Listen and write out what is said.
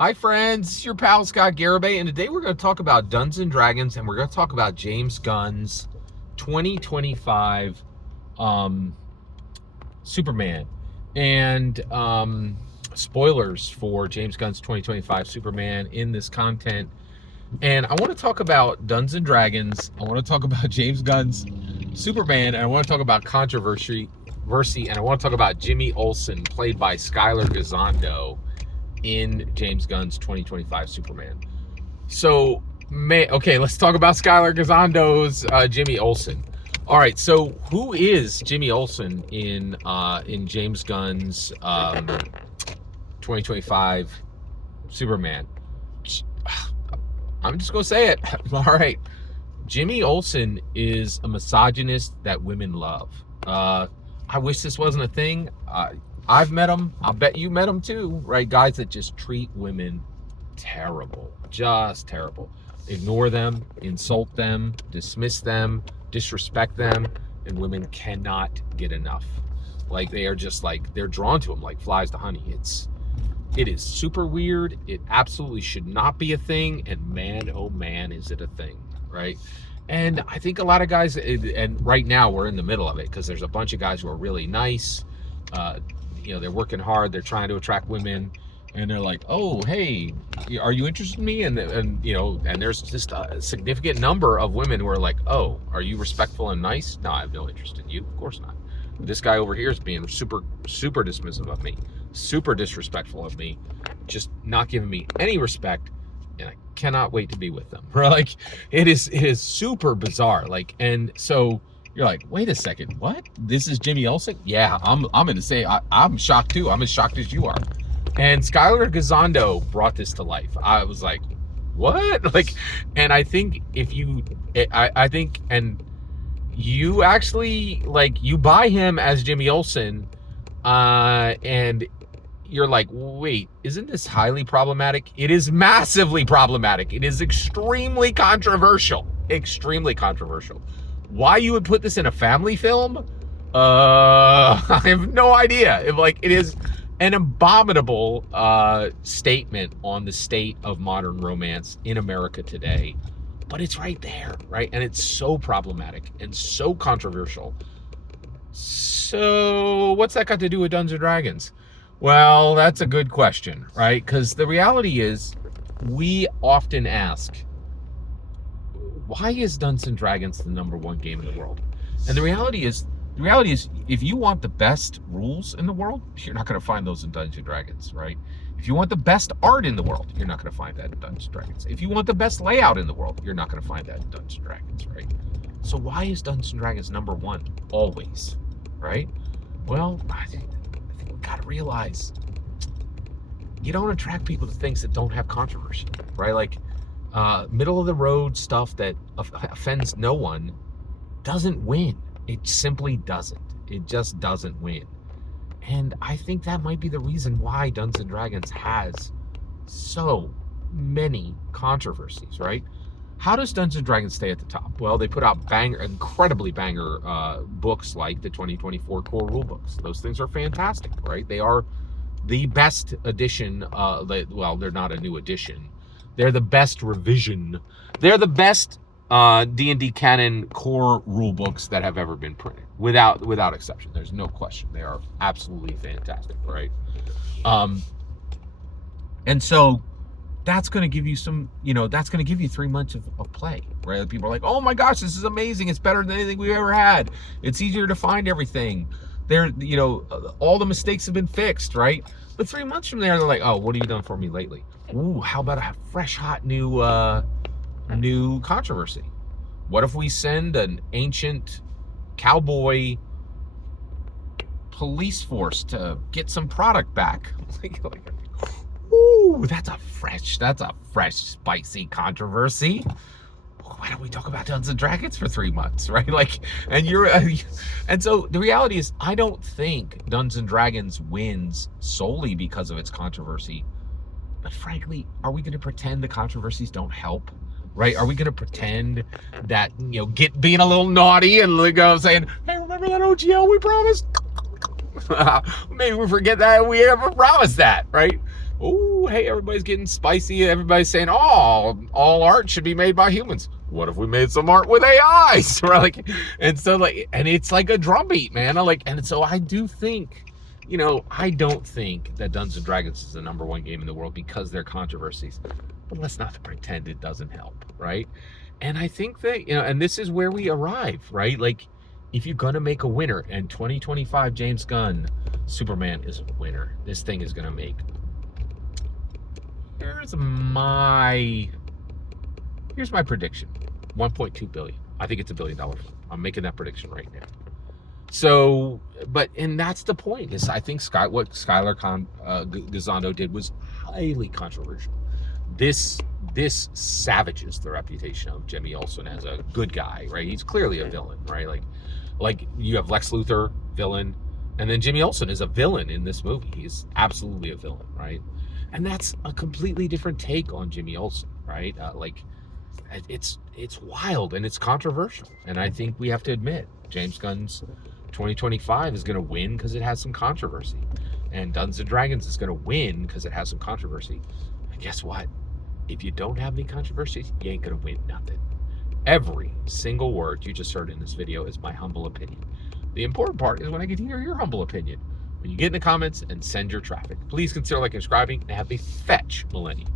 Hi friends, it's your pal Scott Garibay, and today we're going to talk about Dungeons and Dragons, and we're going to talk about James Gunn's 2025 Superman, and spoilers for James Gunn's 2025 Superman in this content. And I want to talk about Dungeons and Dragons, I want to talk about James Gunn's Superman, and I want to talk about controversy, and I want to talk about Jimmy Olsen, played by Skylar Gisondo, in James Gunn's 2025 Superman. So, let's talk about Skylar Gizondo's Jimmy Olsen. All right, so who is Jimmy Olsen in James Gunn's 2025 Superman? I'm just gonna say it. All right, Jimmy Olsen is a misogynist that women love. I wish this wasn't a thing. I've met them. I'll bet you met them too, right? Guys that just treat women terrible, just terrible. Ignore them, insult them, dismiss them, disrespect them, and women cannot get enough. Like, they are just like, they're drawn to them like flies to honey. It is super weird. It absolutely should not be a thing. And man, oh man, is it a thing, right? And I think a lot of guys, and right now we're in the middle of it because there's a bunch of guys who are really nice. They're working hard. They're trying to attract women, and they're like, "Oh, hey, are you interested in me?" And there's just a significant number of women who are like, "Oh, are you respectful and nice?" No, I have no interest in you. Of course not. This guy over here is being super, super dismissive of me, super disrespectful of me, just not giving me any respect, and I cannot wait to be with them. Like, it is super bizarre. Like, and so. You're like, wait a second, what? This is Jimmy Olsen? Yeah, I'm going to say I'm shocked too. I'm as shocked as you are. And Skylar Gisondo brought this to life. I was like, what? Like, and I think and you actually, like, you buy him as Jimmy Olsen, and you're like, wait, isn't this highly problematic? It is massively problematic. It is extremely controversial. Extremely controversial. Why you would put this in a family film? I have no idea. It is an abominable statement on the state of modern romance in America today. But it's right there, right? And it's so problematic and so controversial. So what's that got to do with Dungeons and Dragons? Well, that's a good question, right? Because the reality is, we often ask, why is Dungeons and Dragons the #1 game in the world? And the reality is, if you want the best rules in the world, you're not going to find those in Dungeons and Dragons, right? If you want the best art in the world, you're not going to find that in Dungeons and Dragons. If you want the best layout in the world, you're not going to find that in Dungeons and Dragons, right? So why is Dungeons and Dragons #1 always, right? Well, I think we've got to realize, you don't attract people to things that don't have controversy, right? Like, middle of the road stuff that offends no one doesn't win. It simply doesn't. It just doesn't win. And I think that might be the reason why Dungeons and Dragons has so many controversies, right? How does Dungeons and Dragons stay at the top? Well, they put out incredibly banger books like the 2024 core rule books. Those things are fantastic, right? They are the best edition. Well, they're not a new edition. They're the best revision. They're the best D&D canon core rule books that have ever been printed, without exception. There's no question. They are absolutely fantastic, right? And so that's going to give you that's going to give you 3 months of play, right? People are like, oh my gosh, this is amazing. It's better than anything we've ever had. It's easier to find everything. All the mistakes have been fixed, right? But 3 months from there, they're like, oh, what have you done for me lately? Ooh, how about a fresh, hot, new controversy? What if we send an ancient cowboy police force to get some product back? Ooh, that's a fresh, spicy controversy. Why don't we talk about Dungeons and Dragons for 3 months, right? Like, and so the reality is, I don't think Dungeons and Dragons wins solely because of its controversy. But frankly, are we going to pretend the controversies don't help? Right? Are we going to pretend that, being a little naughty and saying, hey, remember that OGL we promised? Maybe we forget that we ever promised that, right? Oh, ooh, hey, everybody's getting spicy. Everybody's saying, oh, all art should be made by humans. What if we made some art with AIs? Right? Like, and so like, and it's like a drumbeat, man. And so I do think, I don't think that Dungeons and Dragons is the #1 game in the world because there are controversies. But let's not pretend it doesn't help, right? And I think that, and this is where we arrive, right? Like, if you're gonna make a winner, and 2025 James Gunn Superman is a winner, this thing is gonna make. Here's my prediction: 1.2 billion. I think it's $1 billion film. I'm making that prediction right now. So, and that's the point. Is I think what Skylar Gazzano did was highly controversial. This savages the reputation of Jimmy Olsen as a good guy, right? He's clearly a villain, right? Like you have Lex Luthor, villain, and then Jimmy Olsen is a villain in this movie. He's absolutely a villain, right? And that's a completely different take on Jimmy Olsen, right? It's wild and it's controversial. And I think we have to admit, James Gunn's 2025 is going to win because it has some controversy. And Dungeons and Dragons is going to win because it has some controversy. And guess what? If you don't have any controversies, you ain't going to win nothing. Every single word you just heard in this video is my humble opinion. The important part is when I get to hear your humble opinion. When you get in the comments and send your traffic. Please consider liking and subscribing and have a fetch millennium.